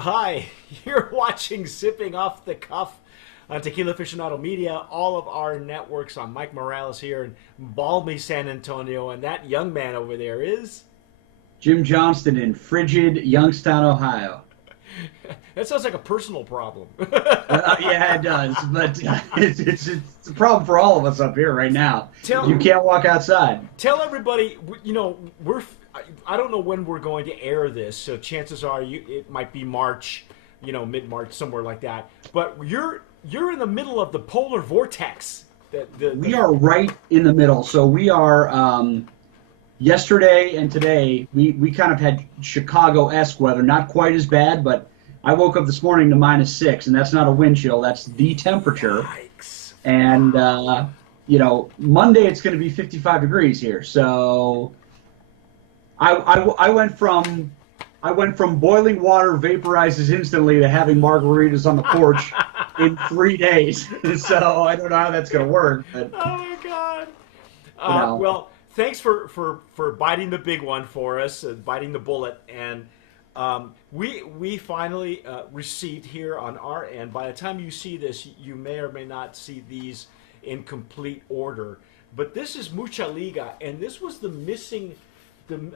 Hi, you're watching Sipping Off the Cuff on Tequila Aficionado Media. All of our networks. I'm Mike Morales here in balmy San Antonio, and that young man over there is. Jim Johnston in frigid Youngstown, Ohio. That sounds like a personal problem. Yeah, it does, but it's a problem for all of us up here right now. tell You can't walk outside. tell everybody. We're. I don't know when we're going to air this, so chances are it might be March, mid March, somewhere like that. But you're in the middle of the polar vortex. We are right in the middle. So we are yesterday and today. We kind of had Chicago-esque weather, not quite as bad, but I woke up this morning to -6, and that's not a wind chill. That's the temperature. Yikes. And Monday it's going to be 55 degrees here. So I went from boiling water vaporizes instantly to having margaritas on the porch in 3 days. So I don't know how that's going to work, but Oh my God. you know, Well, thanks for biting the big one for us, biting the bullet, and we finally received here on our end. By the time you see this, you may or may not see these in complete order. But this is Mucha Liga, and this was the missing.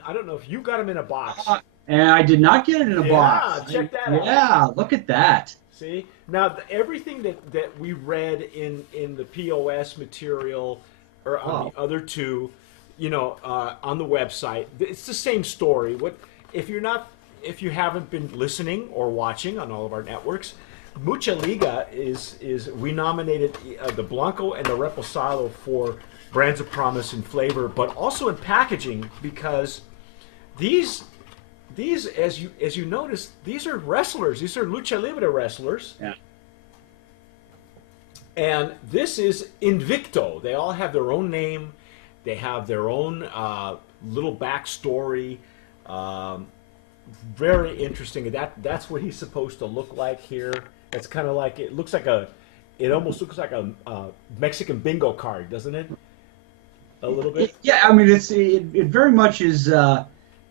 I don't know if you got them in a box. and I did not get it in a Yeah, box. check that out. Yeah, look at that. See, now everything that we read in the POS material or on Oh, the other two, on the website, it's the same story. If you haven't been listening or watching on all of our networks, Mucha Liga is we nominated the Blanco and the Reposado for brands of promise and flavor, but also in packaging because these as you notice, these are wrestlers. These are lucha libre wrestlers, yeah. and this is Invicto. They all have their own name. They have their own little backstory. Very interesting. That's what he's supposed to look like here. It's kind of like it looks like a. It almost looks like a Mexican bingo card, doesn't it? A little bit. Yeah, I mean it very much is.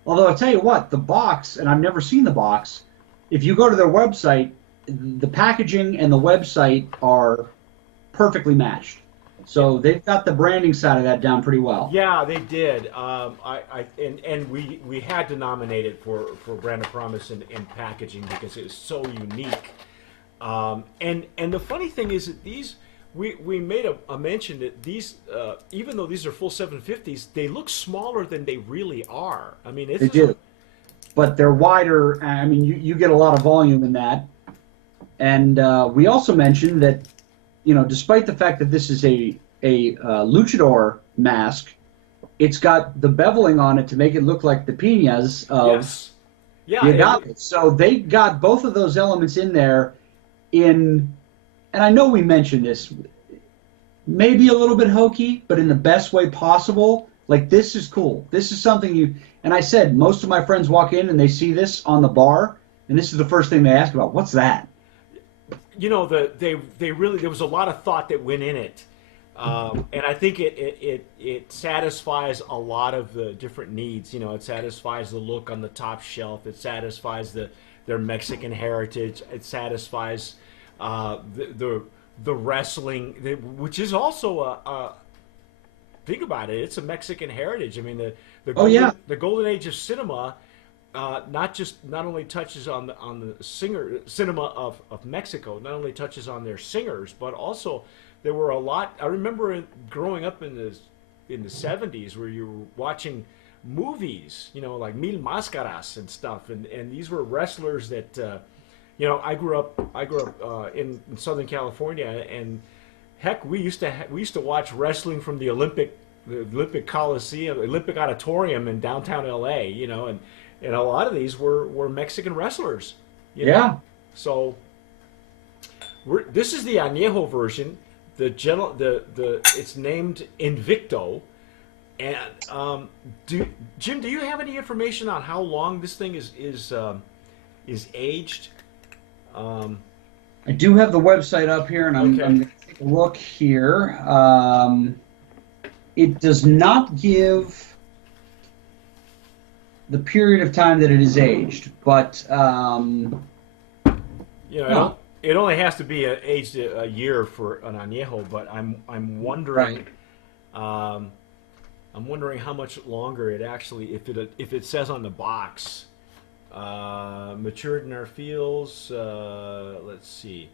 Although I'll tell you what, the box, and I've never seen the box. If you go to their website, the packaging and the website are perfectly matched. So they've got the branding side of that down pretty well. Yeah, they did. And we had to nominate it for Brand of Promise and packaging because it was so unique. And the funny thing is that these we made a mention that these even though these are full 750s, they look smaller than they really are. I mean, They do, but they're wider. I mean, you get a lot of volume in that. And we also mentioned that, despite the fact that this is a luchador mask, it's got the beveling on it to make it look like the piñas of yes, yeah, the agaves. So they got both of those elements in there and I know we mentioned this, maybe a little bit hokey, but in the best way possible. Like, this is cool. This is something and I said, most of my friends walk in and they see this on the bar, and this is the first thing they ask about. What's that? they really there was a lot of thought that went in it, and I think it satisfies a lot of the different needs. It satisfies the look on the top shelf. It satisfies their Mexican heritage. It satisfies the wrestling, which is also think about it. It's a Mexican heritage. I mean, Oh, yeah. the golden age of cinema not only touches on the cinema of Mexico, not only touches on their singers, but also there were a lot. I remember growing up in the 70s where you were watching movies, like Mil Máscaras and stuff, and these were wrestlers that I grew up in Southern California, and heck, we used to watch wrestling from the Olympic Coliseum, Olympic Auditorium in downtown LA, and a lot of these were Mexican wrestlers, Yeah. So this is the Anejo version. It's named Invicto, and Jim, do you have any information on how long this thing is aged? I do have the website up here, and I'm Okay. going to take a look here. It does not give the period of time that it is aged, but Huh. it only has to be aged a year for an añejo, but I'm wondering. Right. Um, I'm wondering how much longer it actually, if it says on the box, matured in our fields. Let's see.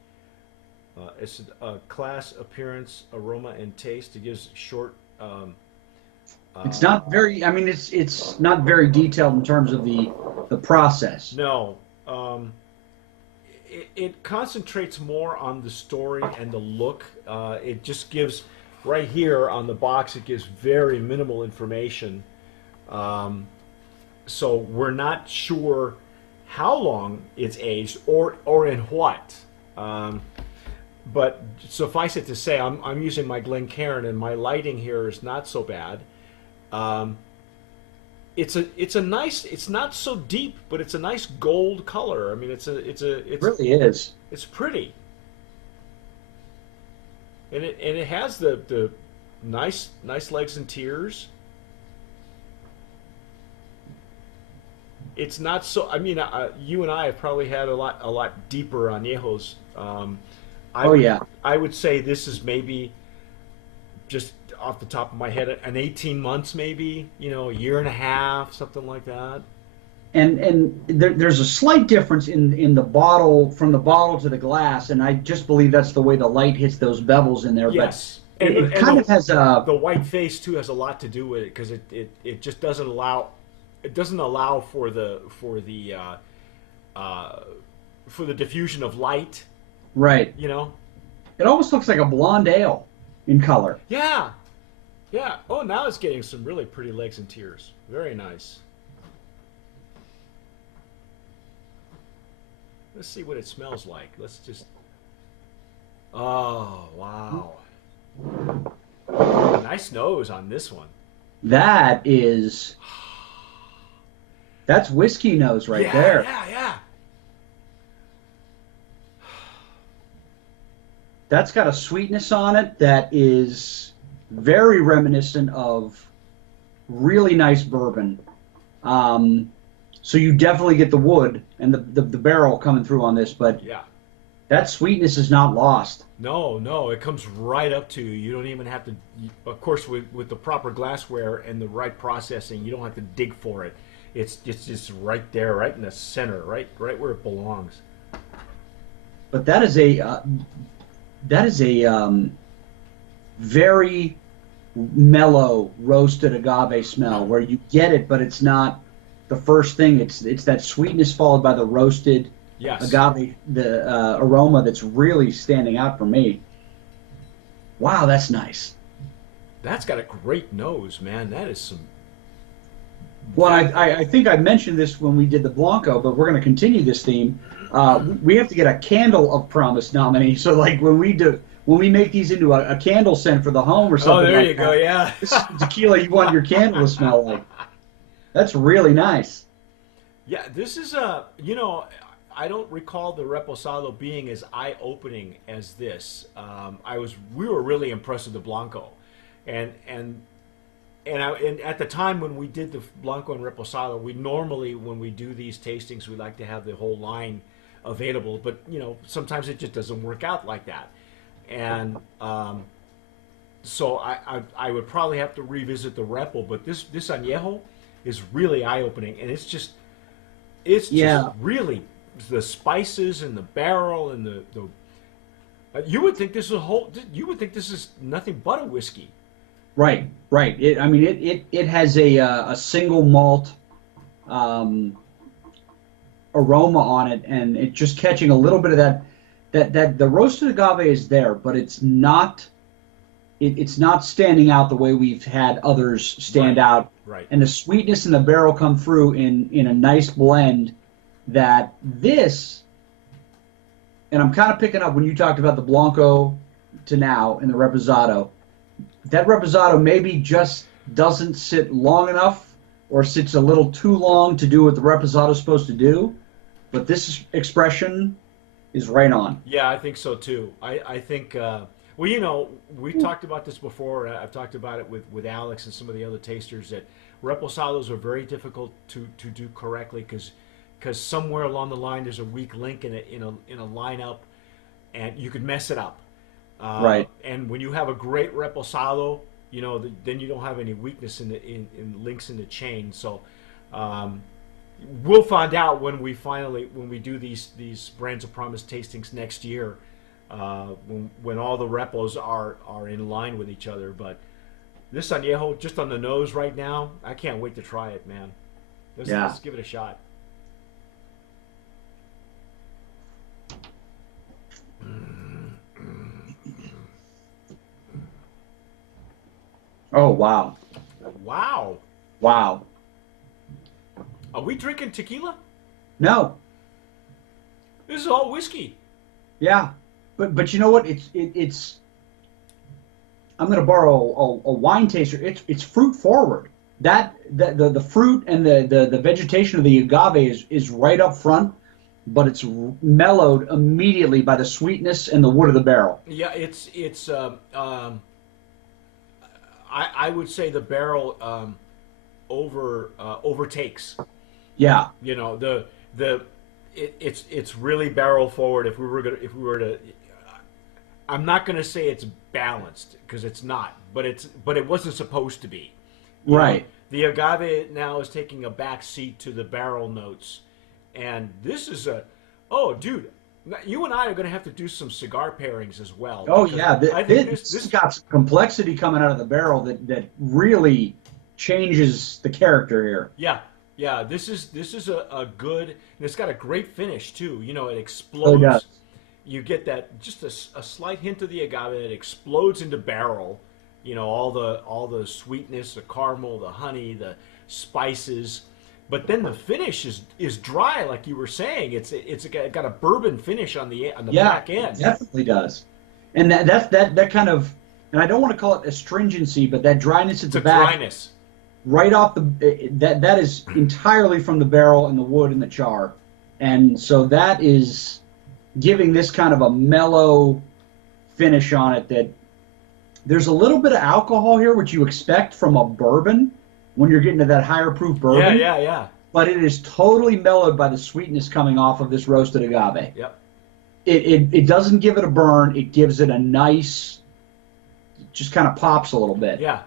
It's a class, appearance, aroma, and taste. It gives short. It's Uh, not very. I mean, it's not very detailed in terms of the process. no, it concentrates more on the story and the look. It just gives right here on the box. It gives very minimal information. Um, so we're not sure how long it's aged or in what. Um, but suffice it to say, I'm using my Glencairn, and my lighting here is not so bad. Um, it's a nice. It's not so deep, but it's a nice gold color. I mean, It really is. it's pretty, and it has the nice legs and tears. It's not so. I mean, you and I have probably had a lot deeper añejos. I Oh would yeah. I would say this is maybe just off the top of my head an 18 months, maybe a year and a half, something like that. And there's a slight difference in the bottle from the bottle to the glass, and I just believe that's the way the light hits those bevels in there. But Yes, it kind of has a the white face too has a lot to do with it because it just doesn't allow for uh, for the diffusion of light. right. You know. It almost looks like a blonde ale in color. Yeah, yeah. Oh, now it's getting some really pretty legs and tears. Very nice. Let's see what it smells like. Let's just. Oh, wow. Nice nose on this one. That is that's whiskey nose right Yeah, there. yeah, yeah. That's got a sweetness on it that is very reminiscent of really nice bourbon. Um, so you definitely get the wood and the barrel coming through on this, but Yeah. that sweetness is not lost. No, no, it comes right up to you. You don't even have to. Of course, with the proper glassware and the right processing, you don't have to dig for it. It's just right there, right in the center, right where it belongs. But that is a very mellow roasted agave smell where you get it, but it's not the first thing. It's that sweetness followed by the roasted Yes, agave, the aroma that's really standing out for me. Wow, that's nice. that's got a great nose, man. That is some. Well, I think I mentioned this when we did the Blanco, but we're going to continue this theme. We have to get a candle of promise nominee. So, like when we make these into a candle scent for the home or Oh, something there like you that, go. Yeah. this is the tequila you want your candle to smell like. That's really nice. Yeah, this is I don't recall the Reposado being as eye-opening as this. We were really impressed with the Blanco, and and at the time when we did the Blanco and Reposado, we normally when we do these tastings, we like to have the whole line available, but sometimes it just doesn't work out like that, and so I would probably have to revisit the Repo, but this añejo is really eye-opening, and it's just Yeah, really the spices and the barrel and the you would think this is you would think this is nothing but a whiskey. right, right. I mean, it has a single malt um, aroma on it, and it just catching a little bit of that the roasted agave is there, but it's not standing out the way we've had others stand Right, out, right. and the sweetness and the barrel come through in a nice blend that this, and I'm kind of picking up when you talked about the Blanco to now and the Reposado, that Reposado maybe just doesn't sit long enough or sits a little too long to do what the Reposado is supposed to do, but this expression is right on. Yeah, I think so too. I think well, we talked about this before. I've talked about it with Alex and some of the other tasters that reposados are very difficult to do correctly because because somewhere along the line there's a weak link in a lineup, and you could mess it up. Right. And when you have a great reposado, then you don't have any weakness in links in the chain. So we'll find out when we do these Brands of Promise tastings next year, when all the repos are in line with each other. But this añejo, just on the nose right now, I can't wait to try it, man. Let's give it a shot. Oh, wow. Wow. Wow. Are we drinking tequila? No. This is all whiskey. Yeah. But you know what? It's I'm going to borrow a wine taster. It's fruit forward. The fruit and the vegetation of the agave is right up front, but it's mellowed immediately by the sweetness and the wood of the barrel. Yeah, I would say the barrel overtakes. Yeah. It's really barrel forward. If we were to, I'm not gonna say it's balanced because it's not, but it wasn't supposed to be. Right. The agave now is taking a back seat to the barrel notes, and this is dude. You and I are going to have to do some cigar pairings as well. Oh yeah, this has got some complexity coming out of the barrel that really changes the character here. Yeah. This is a good, and it's got a great finish too. It explodes. Oh, it does. You get that just a slight hint of the agave that explodes into barrel. All the sweetness, the caramel, the honey, the spices. But then the finish is dry, like you were saying. It's got a bourbon finish on the back end. It definitely does. And that kind of, and I don't want to call it astringency, but that dryness at the back, dryness, right off that is entirely from the barrel and the wood and the char, and so that is giving this kind of a mellow finish on it. That there's a little bit of alcohol here, which you expect from a bourbon when you're getting to that higher proof bourbon. Yeah. But it is totally mellowed by the sweetness coming off of this roasted agave. Yep. It doesn't give it a burn. It gives it a nice, just kind of pops a little bit. Yeah.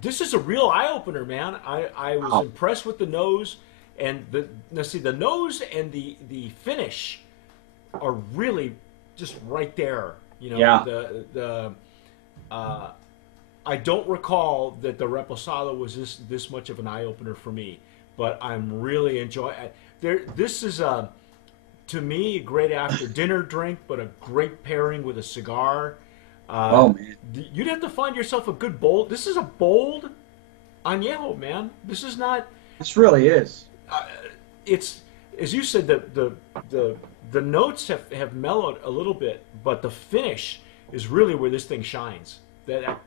This is a real eye opener, man. I was impressed with the nose, and the nose and the finish are really just right there. Yeah. I don't recall that the Reposado was this much of an eye-opener for me, but I'm really enjoying it. This is, to me, a great after-dinner drink, but a great pairing with a cigar. Oh, man. You'd have to find yourself a good bold. This is a bold añejo, man. This is not... This really is. It's, as you said, the notes have mellowed a little bit, but the finish is really where this thing shines. That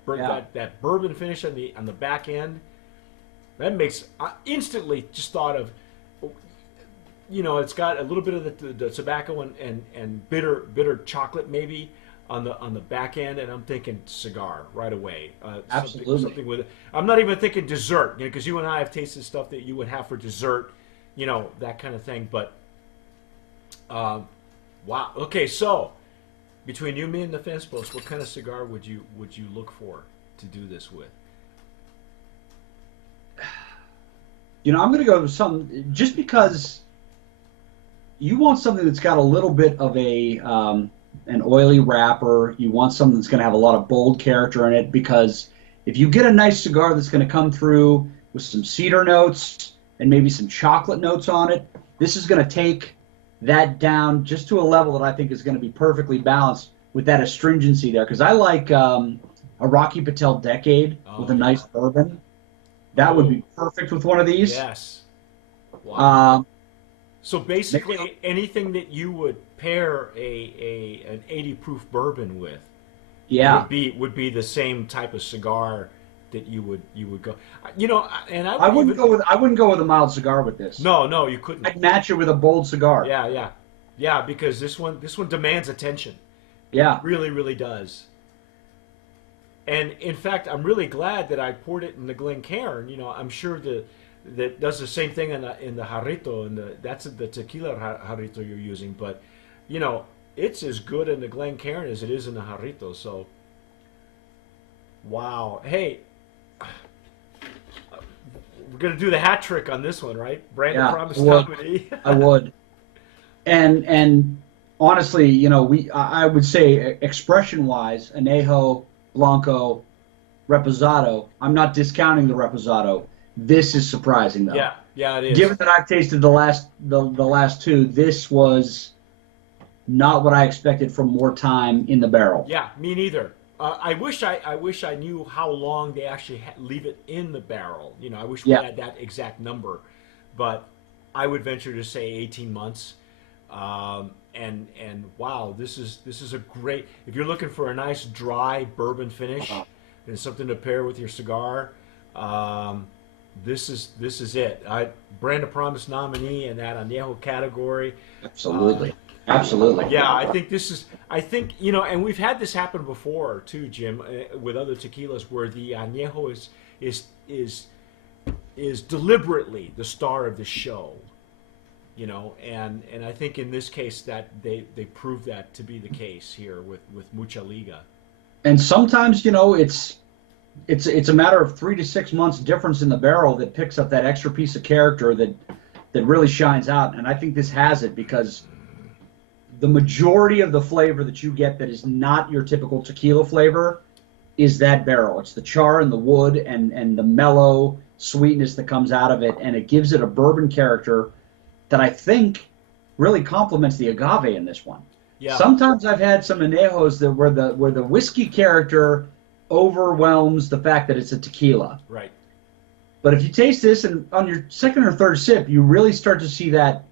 bourbon finish on the back end, that makes, I instantly just thought of, it's got a little bit of the tobacco and bitter chocolate maybe on the back end, and I'm thinking cigar right away. Absolutely. Something with it. I'm not even thinking dessert, because you and I have tasted stuff that you would have for dessert, that kind of thing. But wow. Okay, so. Between you, me, and the fence post, what kind of cigar would you look for to do this with? I'm going to go with something just because you want something that's got a little bit of an oily wrapper. You want something that's going to have a lot of bold character in it, because if you get a nice cigar that's going to come through with some cedar notes and maybe some chocolate notes on it, this is going to take that down just to a level that I think is going to be perfectly balanced with that astringency there. Because I like a Rocky Patel Decade with a nice bourbon. That would be perfect with one of these. Yes. Wow. So basically, anything that you would pair an 80 proof bourbon with, would be the same type of cigar that you would go. And I wouldn't go with a mild cigar with this. No, you couldn't. I'd match it with a bold cigar. Yeah, because this one demands attention. Yeah. It really, really does. And in fact, I'm really glad that I poured it in the Glencairn. I'm sure that does the same thing in the jarrito, and that's the tequila jarrito you're using. But you know, it's as good in the Glencairn as it is in the jarrito. So, wow. Hey, we're gonna do the hat trick on this one, right? Brandon Yeah, promised I would. company. I would. And honestly, you know, I would say expression wise, Anejo, Blanco, Reposado. I'm not discounting the Reposado. This is surprising though. Yeah, yeah, it is. Given that I've tasted the last two, this was not what I expected from more time in the barrel. Yeah, me neither. I wish I knew how long they actually leave it in the barrel. You know, I wish we Yeah. had that exact number, but I would venture to say 18 months. And wow, this is a great. If you're looking for a nice dry bourbon finish and something to pair with your cigar, this is it. Brand of Promise nominee in that Anejo category. Absolutely. Absolutely. Yeah, I think this is. I think and we've had this happen before too, Jim, with other tequilas where the añejo is deliberately the star of the show. And I think in this case that they proved that to be the case here with Mucha Liga. And sometimes, it's a matter of 3 to 6 months difference in the barrel that picks up that extra piece of character that really shines out. And I think this has it because the majority of the flavor that you get that is not your typical tequila flavor is that barrel. It's the char and the wood and the mellow sweetness that comes out of it, and it gives it a bourbon character that I think really complements the agave in this one. Yeah. Sometimes I've had some anejos that where the whiskey character overwhelms the fact that it's a tequila. Right. But if you taste this and on your second or third sip, you really start to see that,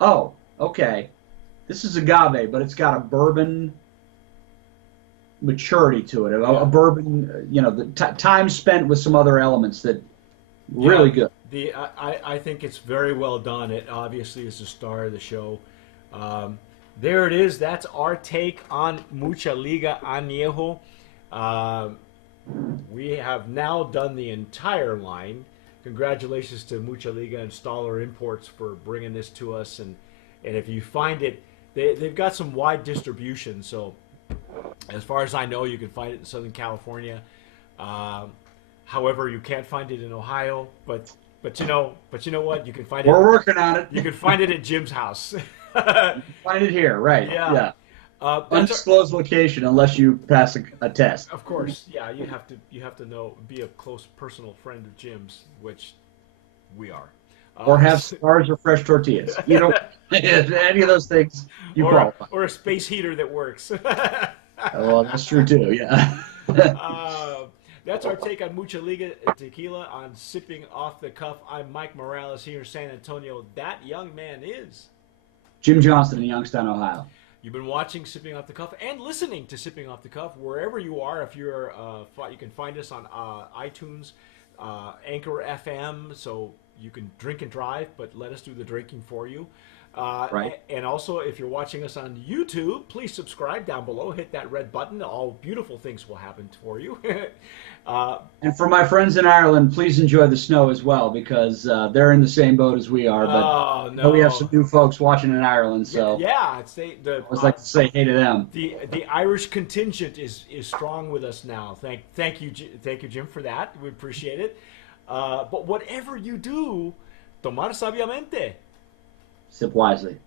oh, okay, this is agave, but it's got a bourbon maturity to it, a bourbon, the time spent with some other elements that really good. I think it's very well done. It obviously is the star of the show. There it is. That's our take on Mucha Liga Añejo. We have now done the entire line. Congratulations to Mucha Liga and Stoller Imports for bringing this to us. And if you find it, they've got some wide distribution. So as far as I know, you can find it in Southern California. However, you can't find it in Ohio. But you know what? You can find it. We're working on it. You can find it at Jim's house. Find it here, right? Yeah. Undisclosed location unless you pass a test. Of course, yeah. You have to be a close personal friend of Jim's, which we are. Or have cigars or fresh tortillas. Any of those things, you qualify. Or a space heater that works. Well, that's true too. Yeah. That's our take on Mucha Liga Tequila on Sipping Off the Cuff. I'm Mike Morales here in San Antonio. That young man is Jim Johnston in Youngstown, Ohio. You've been watching Sipping Off the Cuff and listening to Sipping Off the Cuff wherever you are. If you're, you can find us on iTunes, Anchor FM, so you can drink and drive, but let us do the drinking for you. Right. And also, if you're watching us on YouTube, please subscribe down below. Hit that red button. All beautiful things will happen for you. And for my friends in Ireland, please enjoy the snow as well because they're in the same boat as we are. But no. we have some new folks watching in Ireland, so yeah, I always like to say hey to them. The Irish contingent is strong with us now. Thank you, Jim, for that. We appreciate it. But whatever you do, tomar sabiamente. Sip wisely.